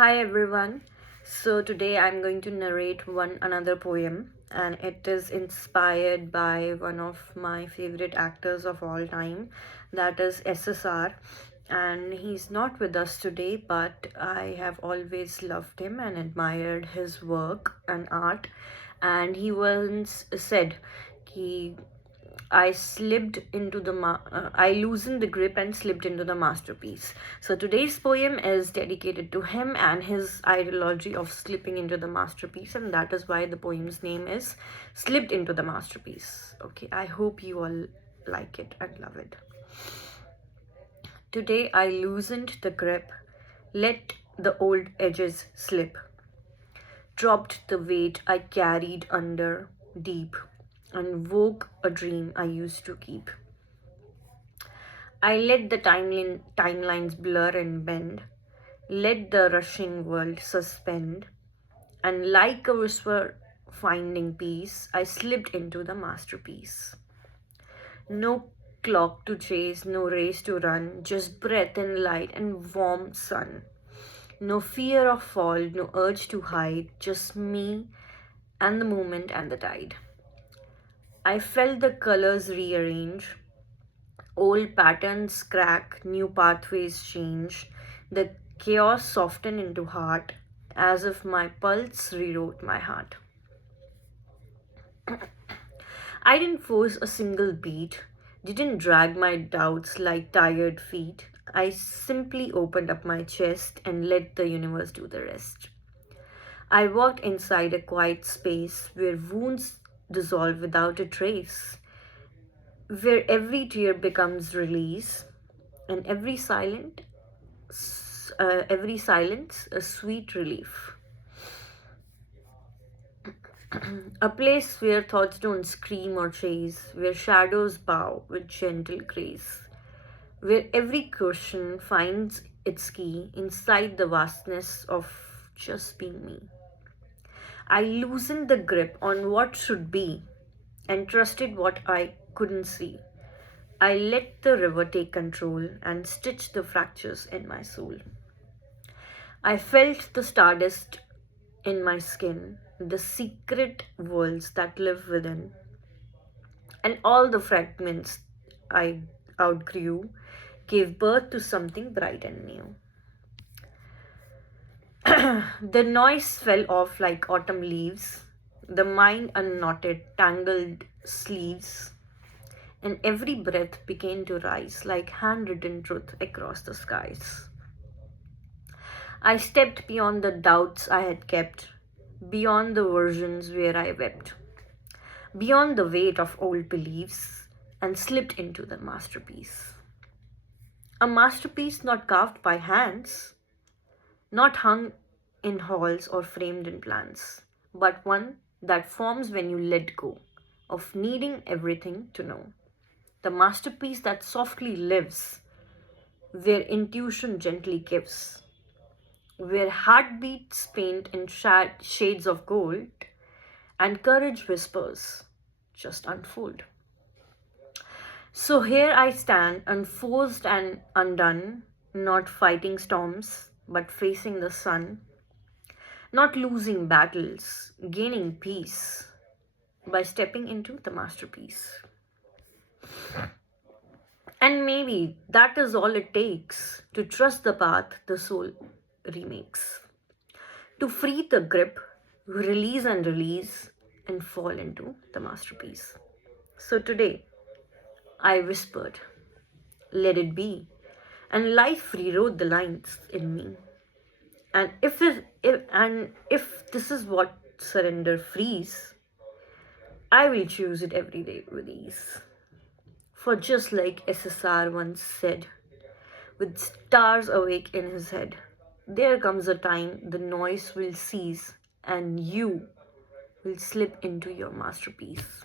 Hi everyone. So today I'm going to narrate another poem, and it is inspired by one of my favorite actors of all time, that is SSR. And he's not with us today, but I have always loved him and admired his work and art. And he once said, he I loosened the grip and slipped into the masterpiece. So today's poem is dedicated to him and his ideology of slipping into the masterpiece, and that is why the poem's name is Slipped into the Masterpiece. Okay, I hope you all like it and love it. Today I loosened the grip, let the old edges slip, dropped the weight I carried under deep, and woke a dream I used to keep. I let the timelines blur and bend, let the rushing world suspend, and like a whisper finding peace, I slipped into the masterpiece. No clock to chase, no race to run, just breath and light and warm sun. No fear of fall, no urge to hide, just me and the moment and the tide. I felt the colors rearrange, old patterns crack, new pathways change, the chaos soften into heart, as if my pulse rewrote my heart. I didn't force a single beat, didn't drag my doubts like tired feet. I simply opened up my chest and let the universe do the rest. I walked inside a quiet space where wounds dissolve without a trace, where every tear becomes release and every silence a sweet relief. A place where thoughts don't scream or chase, where shadows bow with gentle grace, where every question finds its key inside the vastness of just being me. I loosened the grip on what should be and trusted what I couldn't see. I let the river take control and stitch the fractures in my soul. I felt the stardust in my skin, the secret worlds that live within, and all the fragments I outgrew gave birth to something bright and new. The noise fell off like autumn leaves, the mind unknotted, tangled sleeves, and every breath began to rise like handwritten truth across the skies. I stepped beyond the doubts I had kept, beyond the versions where I wept, beyond the weight of old beliefs, and slipped into the masterpiece. A masterpiece not carved by hands, not hung in halls or framed in plans, but one that forms when you let go of needing everything to know. The masterpiece that softly lives, where intuition gently gives, where heartbeats paint in shades of gold, and courage whispers, just unfold. So here I stand, unforced and undone, not fighting storms, but facing the sun, not losing battles, gaining peace by stepping into the masterpiece. And maybe that is all it takes to trust the path the soul remakes, to free the grip, release, and fall into the masterpiece. So today, I whispered, let it be, and life rewrote the lines in me. And if this is what surrender frees, I will choose it every day with ease. For just like SSR once said, with stars awake in his head, there comes a time the noise will cease and you will slip into your masterpiece.